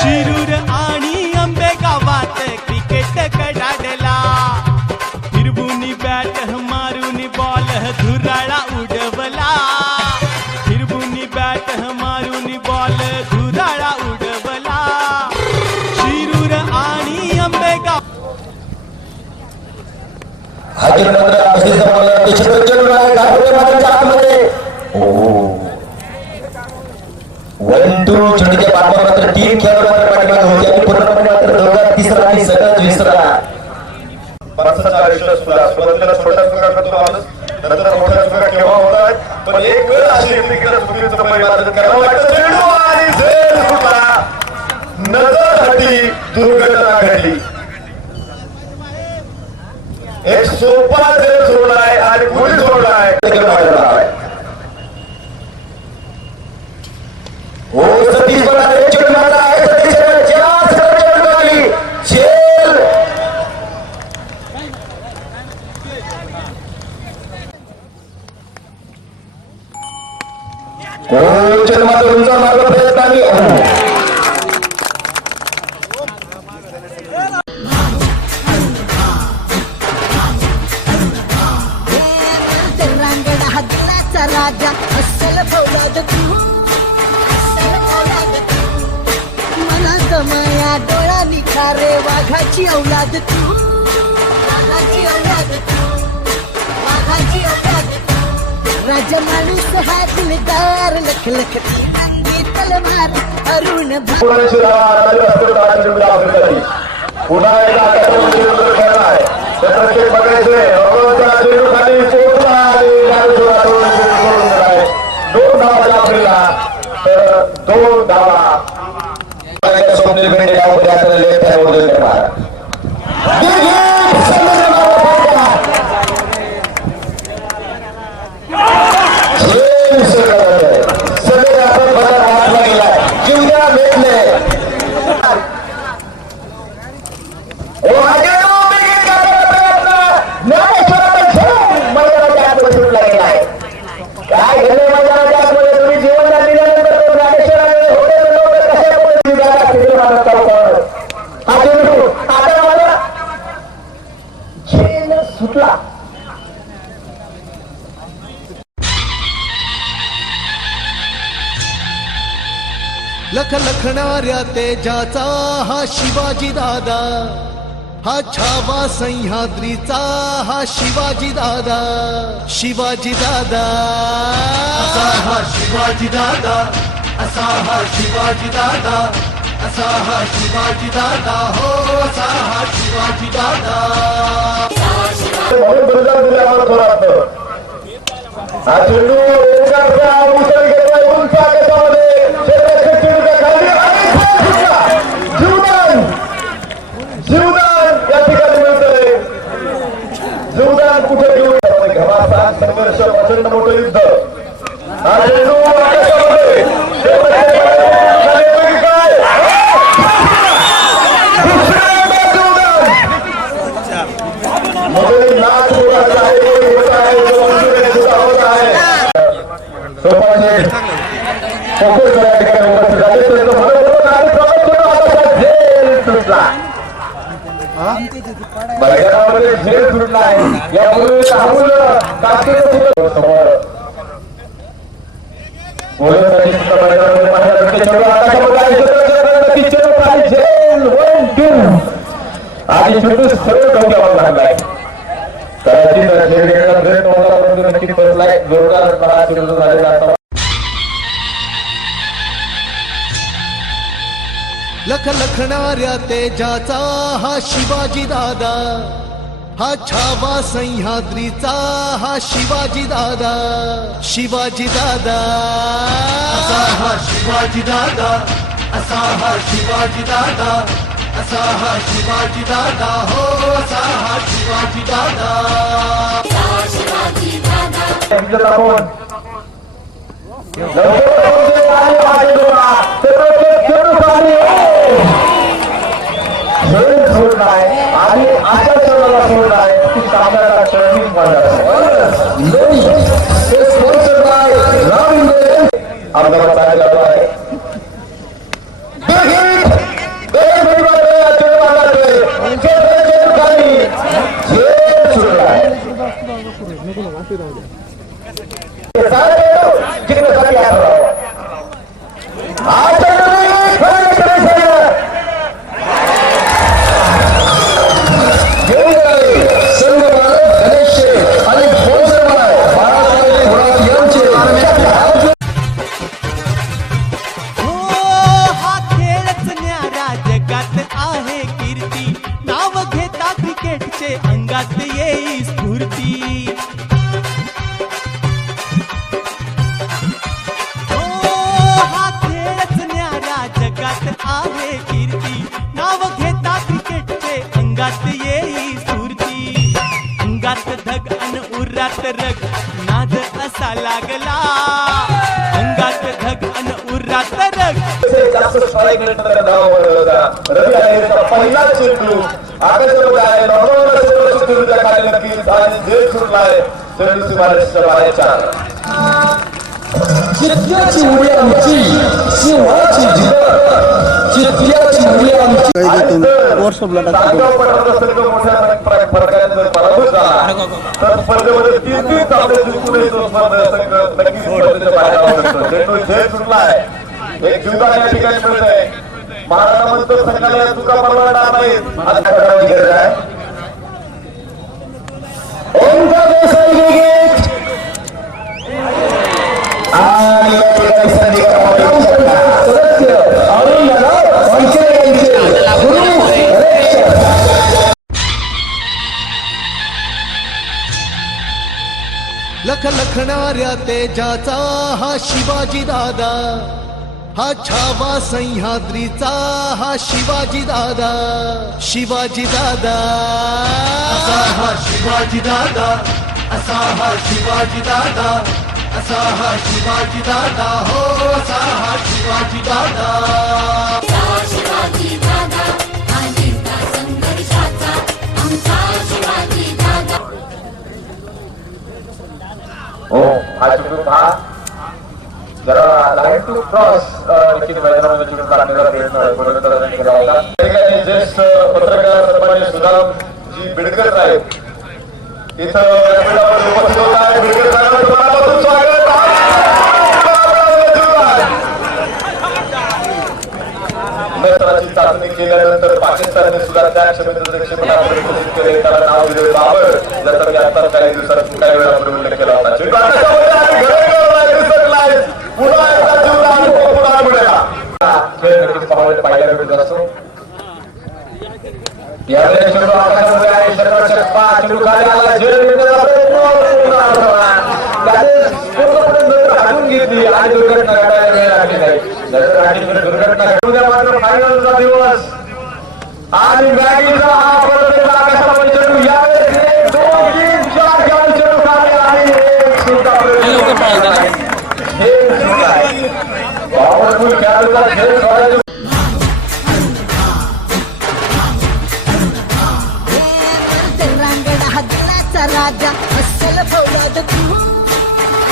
शिरूर आणि आंबेगावात cricket कडाडला. फिरबुनी bat मारून ball धुराळा उडवला. फिरबुनी बॅट मारून बॉल धुराळा उडवला. शिरूर आणि आंबेगाव वन टू चुकीच्या बाबा मात्र टीम खेळाडू मात्र पाठीमागे होते आणि पूर्णपणे मात्र दोघा तिसरा आणि सगळ्यात विसरा. माणसाचा आयुष्य सुद्धा सुरुवातीला छोटा चुका करतो माणूस, नंतर मोठा चुका केव्हा होतात, पण एक वेळ अशी येते की चुकीचं परिमार्जन करावं लागतं. चेंडू आणि झेल सुटला, नजर हटी, दुर्घटना घडली. एक सोपा झेल सोडलाय आणि गुढी सोडलाय. ओ सतीश बनारे चेंडू मारला आहे. सतीश जास्त चेंडू आली झेल. ओ चेंडू मात्र उंचा मार्ग प्रयत्नाने राजा असल फौलाद तू, मला कमाया डोळा निखारे वाघाची औलाद तू, वाघाची औलाद तू, वाघाची औलाद तू. राजा माणूस हा दिलदार लख लख रंगी तलवार अरुण पुन्हा एकदा प्रत्येक बघायचंय. दोन धावा आपल्याला तर दोन धावा स्वप्नील भेंडे यामध्ये आपल्याला लेफ्ट हँड मध्ये करणार. सगळे आपण बदल हातला गेला जीवद्या भेटले. काय घडले मैदानाच्या आतमध्ये तुम्ही जीवनात दिल्यानंतर तो ज्ञानेश्वराने होते लोक कशा पद्धतीने हा चेंडू आता मला झेल सुटला. लख लखणाऱ्या तेजाचा हा शिवाजी दादा, हा छावा सह्याद्रीचा हा शिवाजी दादा. शिवाजी दादा असा हा शिवाजी दादा, असा हा शिवाजी दादा, असा हा शिवाजी दादा, हो असा हा शिवाजी दादा. म्हणून बलिदान दिले आम्हाला थोरात. हा चेंडू ओंकारचा उसळ घेतला उंच आकाशामध्ये. जीवदान जीवदान या ठिकाणी मिळतंय. जीवदान कुठे घेऊन घमासान संघर्ष प्रचंड मोठं युद्ध. हा चेंडू आकाशामध्ये मध्ये नाच होत आहे, होत आहे, होत आहे. फोकस या ठिकाणी उपस्थित झाले. मैदानामध्ये झेल सुटला आहे. यापूर्वी आणि चेंडू सरळ डोक्यावर लागलाय. कदाचित निर्णयाचा प्रयत्न होता परंतु नक्की परतलाय जोरदार पराभव विरुद्ध झालेला असा लख लखणाऱ्या तेजाचा हा शिवाजी दादा, हा छावा सह्याद्रीचा हा शिवाजी दादा, शिवाजी दादा असा हा शिवाजी दादा, असा हा शिवाजी दादा, असा हा शिवाजी दादा, हो असा हा शिवाजी दादा. आणि आजच्या क्षणाला सोडला आहे ती सामन्याला क्षणिक मजा आपल्याला सांगायला आहे अंगात येई स्फूर्ती. हा खेळच न्यारा जगात आहे कीर्ती. नाव घेता क्रिकेटचे अंगात येई स्फूर्ती. अंगात धग अन उरात रग नाद असा लागला. अंगात धग अन उरात रग जास्त स्ट्राईक नंतर धाव पडला रवी आहेरचा पहिला चेंडू आकाशामध्ये आहे नॉर्मल खाली नक्की आणि झेल सुटलाय चेंडू सीमारेषेच्या बाहेर 4 जिद्याची उडी आमची सिंहाची जिद्द जिद्याची उडी आमची तांगाव पडत संघ मोठ्या फरकाने जर पराभूत झाला तर स्पर्धेमध्ये 3 तांबे जिंकून येतो संघ नक्कीच स्पर्धेच्या बाहेर जाऊ शकतो. चेंडू झेल सुटलाय एक जीवदान या ठिकाणी मिळत आहे. महाराष्ट्रामध्ये संघाला चुका परवानणार नाहीत आज करण्याची गरज आहे. ओमकार देसाई विकेट आणि या ठिकाणी संधी सदस्य अरुण यादव पंचे यांचे लख लखणाऱ्या तेजाचा हा शिवाजी दादा, हा छावा सह्याद्रीचा हा शिवाजी दादा, शिवाजी दादा असा हा शिवाजी दादा, असा हा शिवाजी दादा, असा हा शिवाजी दादा, हो असा हा शिवाजी दादा. शिवाजी दादा हा जिंकला संघर्षाचा आमचा शिवाजी दादा. हो हा चेंडू हा जरा लाईन टू क्रॉस नक्कीच मैदानामध्ये चेंडू काढण्याचा प्रयत्न गोलंदाजांनी केला होता. ज्येष्ठ पत्रकार सन्माननीय सुदामजी बिडकर साहेब इथं व्यासपीठावर उपस्थित होत आहे. बिडकर साहेबांचं मनापासून स्वागत. नसराची चाचणी केल्यानंतर पाकिस्तानने सुद्धा त्या क्षमतेचं क्षेत्रफळ विकसित केले. त्याला नाव दिले बाबर, ज्याचा मी आता काही दिवसात काही वेळापूर्वी उल्लेख केला होता. चेंडू पुन्हा एकदा जीवदान पुन्हा मिळाला. खेळ नक्कीच पाहायला मिळत असतो. यावेळी चेंडू आकाशामध्ये आहे. षटरक्षक 5 चेंडू खाली आला. झेल मिळण्याचा प्रयत्न हातून घेतली आणि दुर्घटना घडायला वेळ लागली नाही. दुर्घटना घडून मात्र फायनलचा दिवस आणि मॅगीचा हा परत आकाशामध्ये चेंडू यावेळेस 2, 3, 4 जाऊन चेंडू खाली आणि एक सुद्धा पॉवरफुल खेळाडूचा खेळ सोडायचा. रांगडा दिलाचा राजा अस्सल फौलाद तू,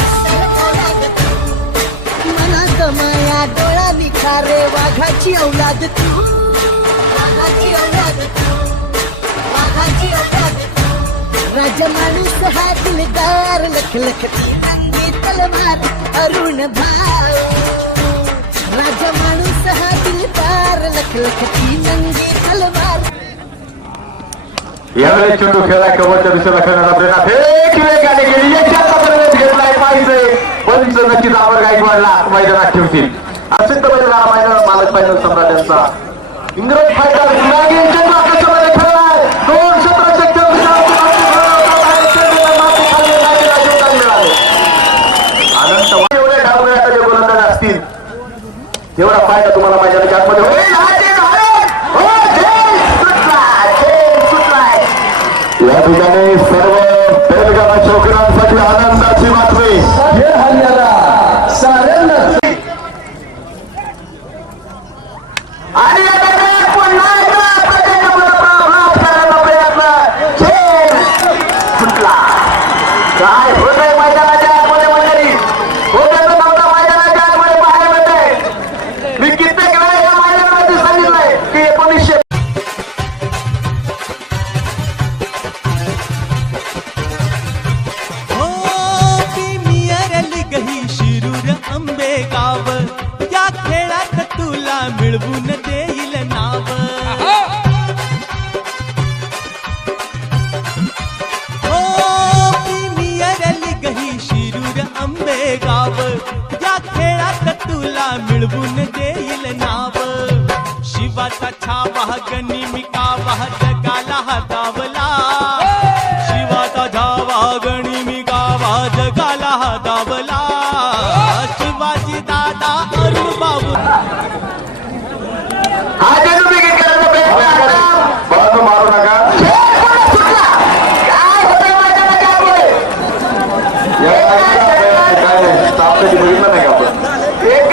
अस्सल फौलाद तू. मनात माया डोळा निखारे वाघाची औलाद तू, वाघाची औलाद तू, वाघाची औलाद तू. राजा माणूस हा दिलदार लख लखती रंगी तलवार अरुण भाऊ. राजा माणूस हा दिलदार लख लखती नंगी तलवार. यावेळेस चेंडू खेळला कबड्डीच्या दिशेला खेळणारा प्रेरणा एक वेगाने गेली याच्याचा प्रवेश घेतलाय पाहिजे पंच नक्कीच आवर गायकवाडला मैदानात ठेवतील असिद्ध मैदानाला मैदानात मालक फायनल सम्राट यांचा इंग्रज फायटर गुलागी चेंडू आकाशामध्ये खेळलाय 2 क्षेत्ररक्षक अनंत एवढे डावले आता जे गोलंदाज असतील तेवढा फायदा तुम्हाला मैदानाच्या आतमध्ये होईल या ठिकाणी सर्व बेलगाडा शौकीनांसाठी आनंदाची बातमी हे हल्ल्याला साऱ्यांना आणि या ठिकाणी पुन्हा एकदा प्रयत्न खेळ सुटला काय होत आहे मैदानाच्या आतमध्ये मंडळी होत नव्हता मैदानाच्या आतमध्ये बाहेर मिळते मी कित्येक वेळा या मैदानामध्ये सांगितलंय की 1900 हो प्रीमियर लीग ही शिरूर आंबेगाव या खेळात तुला मिळवून देईल नाव हो प्रीमियर लीग ही शिरूर आंबेगाव या खेळात तुला मिळवून देईल नाव शिवाचा छावा गनिमिकावा जगाला हातावला शिवाचा छावा गनिमिकावा जगाला हातावला शिवाजी दादा अरुण बाबू हा चेंडू विकेट करायचा प्रयत्न आता बॉल मारू नका काय होतंय मैदानाच्या आतमध्ये या काय बघितलं नाही का आपण एक